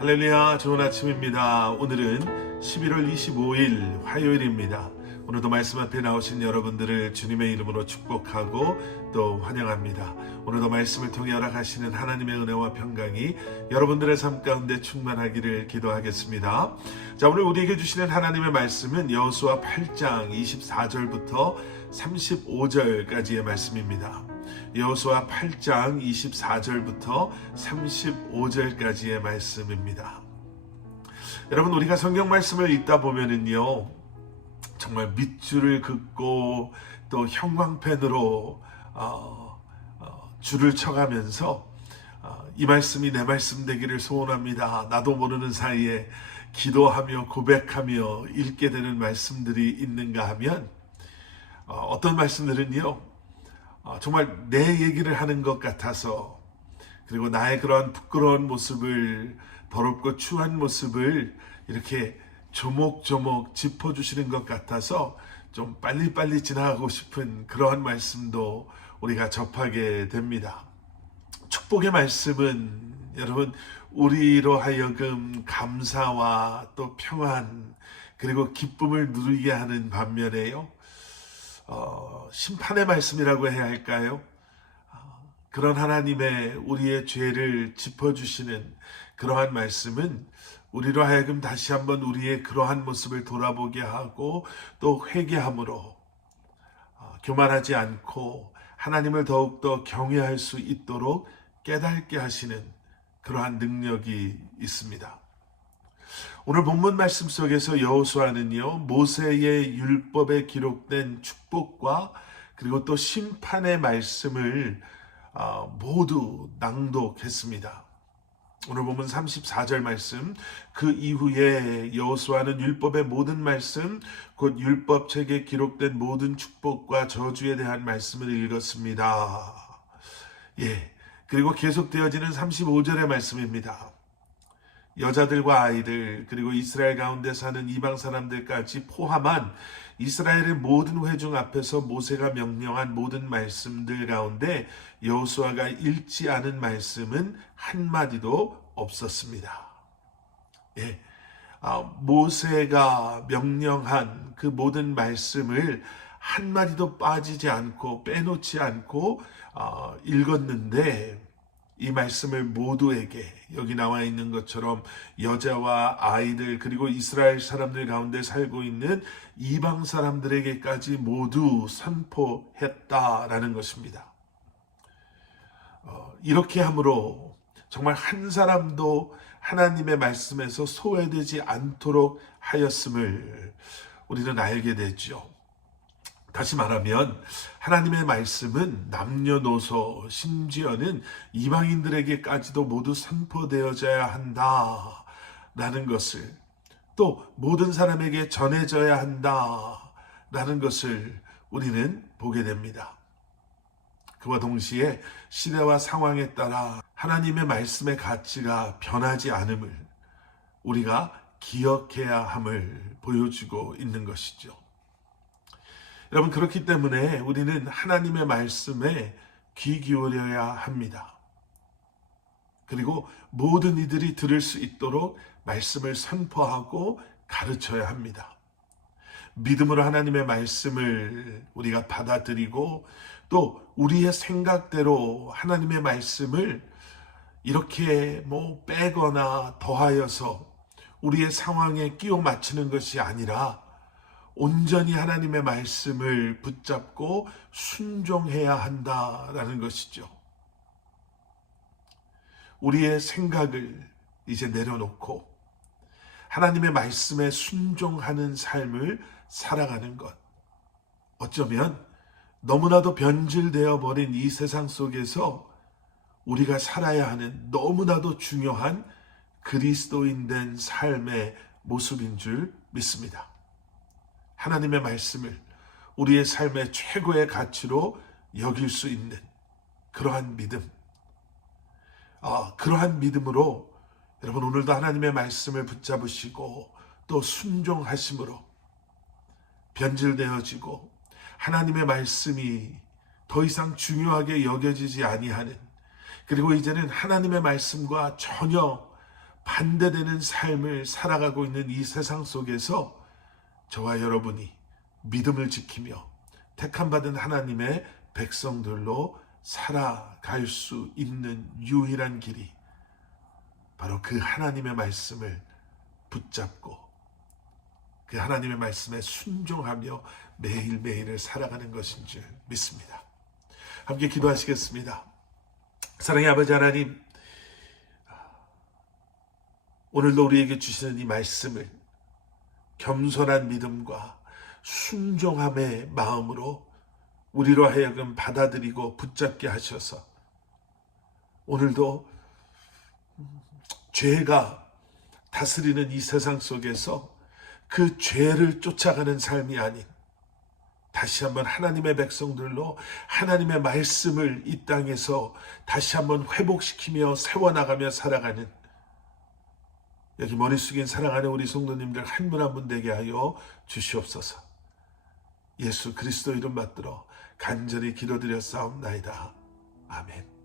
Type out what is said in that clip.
할렐루야, 좋은 아침입니다. 오늘은 11월 25일 화요일입니다. 오늘도 말씀 앞에 나오신 여러분들을 주님의 이름으로 축복하고 또 환영합니다. 오늘도 말씀을 통해 허락하시는 하나님의 은혜와 평강이 여러분들의 삶 가운데 충만하기를 기도하겠습니다. 자, 오늘 우리에게 주시는 하나님의 말씀은 여호수아 8장 24절부터 35절까지의 말씀입니다. 여호수아 8장 24절부터 35절까지의 말씀입니다. 여러분, 우리가 성경 말씀을 읽다 보면은요, 정말 밑줄을 긋고 또 형광펜으로 줄을 쳐가면서 이 말씀이 내 말씀 되기를 소원합니다. 나도 모르는 사이에 기도하며 고백하며 읽게 되는 말씀들이 있는가 하면 어떤 말씀들은요, 정말 내 얘기를 하는 것 같아서, 그리고 나의 그러한 부끄러운 모습을, 더럽고 추한 모습을 이렇게 조목조목 짚어주시는 것 같아서 좀 빨리빨리 지나가고 싶은 그러한 말씀도 우리가 접하게 됩니다. 축복의 말씀은 여러분, 우리로 하여금 감사와 또 평안 그리고 기쁨을 누리게 하는 반면에요, 심판의 말씀이라고 해야 할까요? 그런 하나님의 우리의 죄를 짚어주시는 그러한 말씀은 우리로 하여금 다시 한번 우리의 그러한 모습을 돌아보게 하고 또 회개함으로 교만하지 않고 하나님을 더욱더 경외할 수 있도록 깨닫게 하시는 그러한 능력이 있습니다. 오늘 본문 말씀 속에서 여호수아는요, 모세의 율법에 기록된 축복과 그리고 또 심판의 말씀을 모두 낭독했습니다. 오늘 보면 34절 말씀, 그 이후에 여호수아는 율법의 모든 말씀, 곧 율법책에 기록된 모든 축복과 저주에 대한 말씀을 읽었습니다. 그리고 계속되어지는 35절의 말씀입니다. 여자들과 아이들, 그리고 이스라엘 가운데 사는 이방 사람들까지 포함한 이스라엘의 모든 회중 앞에서 모세가 명령한 모든 말씀들 가운데 여호수아가 읽지 않은 말씀은 한마디도 없었습니다. 모세가 명령한 그 모든 말씀을 한마디도 빠지지 않고 빼놓지 않고 읽었는데, 이 말씀을 모두에게, 여기 나와 있는 것처럼 여자와 아이들 그리고 이스라엘 사람들 가운데 살고 있는 이방 사람들에게까지 모두 선포했다라는 것입니다. 이렇게 함으로 정말 한 사람도 하나님의 말씀에서 소외되지 않도록 하였음을 우리는 알게 되죠. 다시 말하면 하나님의 말씀은 남녀노소, 심지어는 이방인들에게까지도 모두 선포되어져야 한다라는 것을, 또 모든 사람에게 전해져야 한다라는 것을 우리는 보게 됩니다. 그와 동시에 시대와 상황에 따라 하나님의 말씀의 가치가 변하지 않음을 우리가 기억해야 함을 보여주고 있는 것이죠. 여러분, 그렇기 때문에 우리는 하나님의 말씀에 귀 기울여야 합니다. 그리고 모든 이들이 들을 수 있도록 말씀을 선포하고 가르쳐야 합니다. 믿음으로 하나님의 말씀을 우리가 받아들이고 또 우리의 생각대로 하나님의 말씀을 이렇게 빼거나 더하여서 우리의 상황에 끼워 맞추는 것이 아니라 온전히 하나님의 말씀을 붙잡고 순종해야 한다라는 것이죠. 우리의 생각을 이제 내려놓고 하나님의 말씀에 순종하는 삶을 살아가는 것. 어쩌면 너무나도 변질되어 버린 이 세상 속에서 우리가 살아야 하는 너무나도 중요한 그리스도인 된 삶의 모습인 줄 믿습니다. 하나님의 말씀을 우리의 삶의 최고의 가치로 여길 수 있는 그러한 믿음, 그러한 믿음으로 여러분, 오늘도 하나님의 말씀을 붙잡으시고 또 순종하심으로 변질되어지고 하나님의 말씀이 더 이상 중요하게 여겨지지 아니하는, 그리고 이제는 하나님의 말씀과 전혀 반대되는 삶을 살아가고 있는 이 세상 속에서 저와 여러분이 믿음을 지키며 택함받은 하나님의 백성들로 살아갈 수 있는 유일한 길이 바로 그 하나님의 말씀을 붙잡고 그 하나님의 말씀에 순종하며 매일매일을 살아가는 것인 줄 믿습니다. 함께 기도하시겠습니다. 사랑의 아버지 하나님, 오늘도 우리에게 주시는 이 말씀을 겸손한 믿음과 순종함의 마음으로 우리로 하여금 받아들이고 붙잡게 하셔서 오늘도 죄가 다스리는 이 세상 속에서 그 죄를 쫓아가는 삶이 아닌 다시 한번 하나님의 백성들로 하나님의 말씀을 이 땅에서 다시 한번 회복시키며 세워나가며 살아가는 여기 머리 숙인 사랑하는 우리 성도님들 한 분 한 분 되게 하여 주시옵소서. 예수 그리스도 이름 받들어 간절히 기도드렸사옵나이다. 아멘.